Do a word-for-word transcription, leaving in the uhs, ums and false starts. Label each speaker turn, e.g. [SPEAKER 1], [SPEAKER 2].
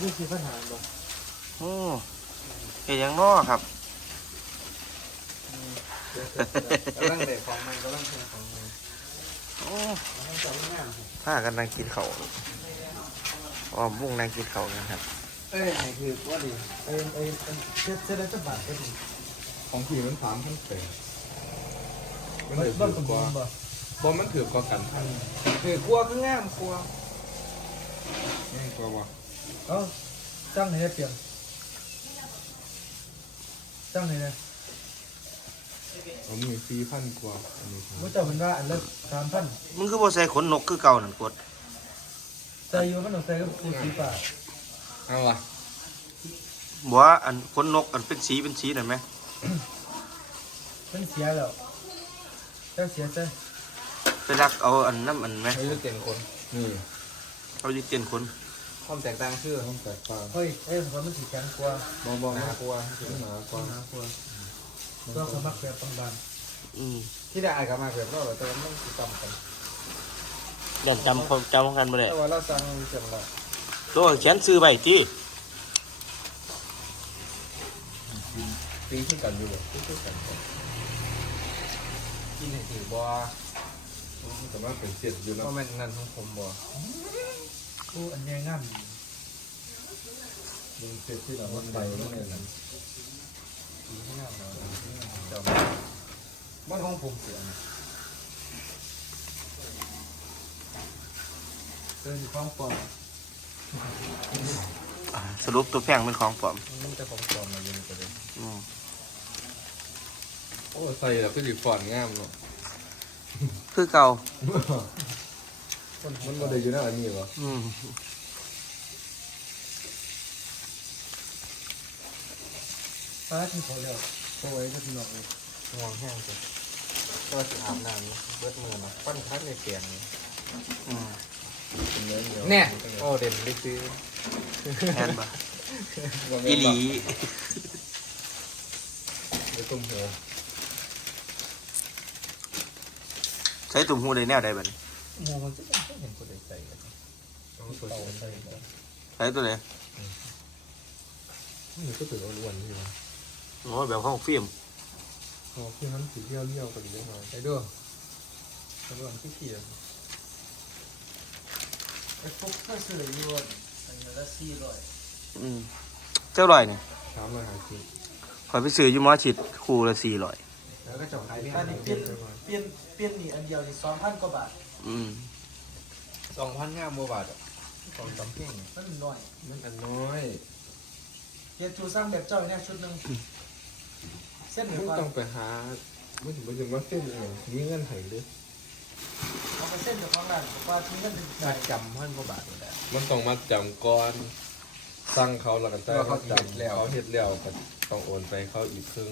[SPEAKER 1] นี่คือปัญหาบ่
[SPEAKER 2] โอ้เห็นยังนอครับ
[SPEAKER 1] กำลังเด็กของมันกำลังเทของมัน
[SPEAKER 2] โอ้
[SPEAKER 1] ต้องจับง่าย
[SPEAKER 2] ถ้ากันนั่งกินเขาอ๋อมุ่งนั่งกินเขากันครับ
[SPEAKER 1] เอ้ยไหนคือว่าดีเอ้ยเอ้ยเซ็ตเซ็ตได้จะบาทก็ดี
[SPEAKER 3] ของผีมันถามขั้นเตะมัน
[SPEAKER 1] บ้า
[SPEAKER 3] ถื
[SPEAKER 1] น
[SPEAKER 3] อ
[SPEAKER 1] บ้าน
[SPEAKER 3] ก
[SPEAKER 1] สมบู
[SPEAKER 3] ว่าร
[SPEAKER 1] ณ์บ่
[SPEAKER 3] บอมมันถือกว่ากันทัน
[SPEAKER 1] คือกลัวข้างง่ามกลัว
[SPEAKER 3] ง่ายกว่าว่ะ
[SPEAKER 1] เอ้าจ้างไหนเปลี่ยนจ้างไหนเนี่ย
[SPEAKER 3] ผมมีสี่พันกว่าอันนี้ครับ
[SPEAKER 1] มุ้งเจ้าเป็นว่าอันละสามพัน
[SPEAKER 2] มึงคือบ่ใส่ขนนกคือเก่านั่นกด
[SPEAKER 1] ใส่อยู่มันต้องใส่กับผู้สีฟ้า
[SPEAKER 3] เอาล่ะ
[SPEAKER 2] บ่ว่าอันขนนกอันเป็นสีเป็นสีนั่นไหม
[SPEAKER 1] มันเสียแล้วเจ้าเสียใจ
[SPEAKER 2] ไปรักเอาอันน้ำอันไหม
[SPEAKER 3] ไม่ได้เต็มคนนี่
[SPEAKER 2] เอาอยู่เตียนขน
[SPEAKER 1] ความแตกต่างคือ
[SPEAKER 3] ต้องแตกต่าง
[SPEAKER 1] เฮ้ยเอ้ยผมมันสีแข็งกว่า
[SPEAKER 3] บอมบอมน่ากลัวถึงหนากว่า
[SPEAKER 1] หนากว่าก็สมัครแบบบาง
[SPEAKER 2] อืม
[SPEAKER 1] ๆที่ได้อายกับมาแบบเราแต่ว่ามันต่ำกัน
[SPEAKER 2] เดี๋ยวจำความจำกันบ่ได้
[SPEAKER 1] แต่ว่าเราสั่งเสร็จแล้ว
[SPEAKER 2] ตัวเขียนซื้อไว้ที่
[SPEAKER 3] ตีขึ้นกันอยู่ตีขึ้นกัน
[SPEAKER 1] กินให้ถือบ่
[SPEAKER 3] แต่ว่าเป็นเสียดอยู่
[SPEAKER 1] เพ
[SPEAKER 3] นะ
[SPEAKER 1] ราะมันนั่นของผมบ่กูอันนี้ง่าม
[SPEAKER 3] เป็นเสียดที่เรามันไปนั่นเองนะ
[SPEAKER 1] สีง่ามเนาะเจ้าบ้านของผมเสียนะเกินความปลอม
[SPEAKER 2] สรุปตัวแพงเป็นของปลอม
[SPEAKER 1] มันจะของปลอมมาอยู่ในประเด็น
[SPEAKER 2] อืม
[SPEAKER 3] โอ้ใส่แล้วก็ดีฟอนงามเนาะ
[SPEAKER 2] คือเก่า
[SPEAKER 3] มันมาได้อยู่ในอันนี้เหรอ
[SPEAKER 2] อืม
[SPEAKER 1] ป้าที่เขาเรียกโอ้ยก็ที่นอกเลย
[SPEAKER 3] ง่วงแห้งจ้ะ
[SPEAKER 1] ก็จะอาบน้ำเบิดมือมาปั้นคัดในเตียง
[SPEAKER 2] อืม
[SPEAKER 3] เป็นเนื้อเหนียว
[SPEAKER 1] เนี่ยโอ้เด่นได้ซื้อ
[SPEAKER 2] แทนบ่อีหลี
[SPEAKER 3] เดี๋ยวต้มหัว
[SPEAKER 2] ใช้ตุ่มหูได้แนวใดบัดนี้
[SPEAKER 1] หมูมันจะไม่เห็นคนใดใส่กัน
[SPEAKER 3] ต้อง
[SPEAKER 1] เตา
[SPEAKER 3] ตัว
[SPEAKER 1] ใส่กัน
[SPEAKER 2] ใช้ตัวไหน
[SPEAKER 3] นี่ก็ตื่นอ้วนๆใช่ไหม
[SPEAKER 2] โอ้แบบห้องฟิล์ม
[SPEAKER 3] อ๋อคือมันสีเลี้ยวเลี้ยวกันเยอะมาก
[SPEAKER 1] ไปด้วยไปด้วยที่เขียนไอ้พวกข้าซื้ออยู่อันนี้ละสี่ร้อย
[SPEAKER 2] อืมเจ้าลอยเนี่ย
[SPEAKER 3] สามร้อยห้าสิบ
[SPEAKER 2] ขอยไปซื้ออยู่หมอชิดคู่ละสี่ร้อย
[SPEAKER 1] แล้วก็จบขายเนี่ยอันนี้เปลี่ยนเปลี่ยนเปลี่ยนนี่อันเดียวนี่สองพันกว่าบาท
[SPEAKER 2] อืม
[SPEAKER 3] สองพันห้าโมบาทอ่ะ
[SPEAKER 1] สองสามเพ่งมันน้อย
[SPEAKER 3] มันอันน้อย
[SPEAKER 1] เฮียชูสร้างแบบเจ้าเนี่ยชุดหนึ่งเส้นห
[SPEAKER 3] มึ
[SPEAKER 1] นึ่ง
[SPEAKER 3] ง
[SPEAKER 1] ก่อน
[SPEAKER 3] ต้องไปหาไม่ถึงไม่ถึงว่าเส้นเองมีเงื่อนไขด้วย
[SPEAKER 1] เอาไปเส้นเดี๋ยวของร้านบอกว่าที่มันเป็นจำพันกว่าบาทเลยแหละ
[SPEAKER 3] มันต้องมาจำก่อนสั่งเขาแล้วกัน
[SPEAKER 1] ว่าเขาจำแล้ว
[SPEAKER 3] เขาเฮ็ดแล้วก็ต้องโอนไปเขาอีกครึ่ง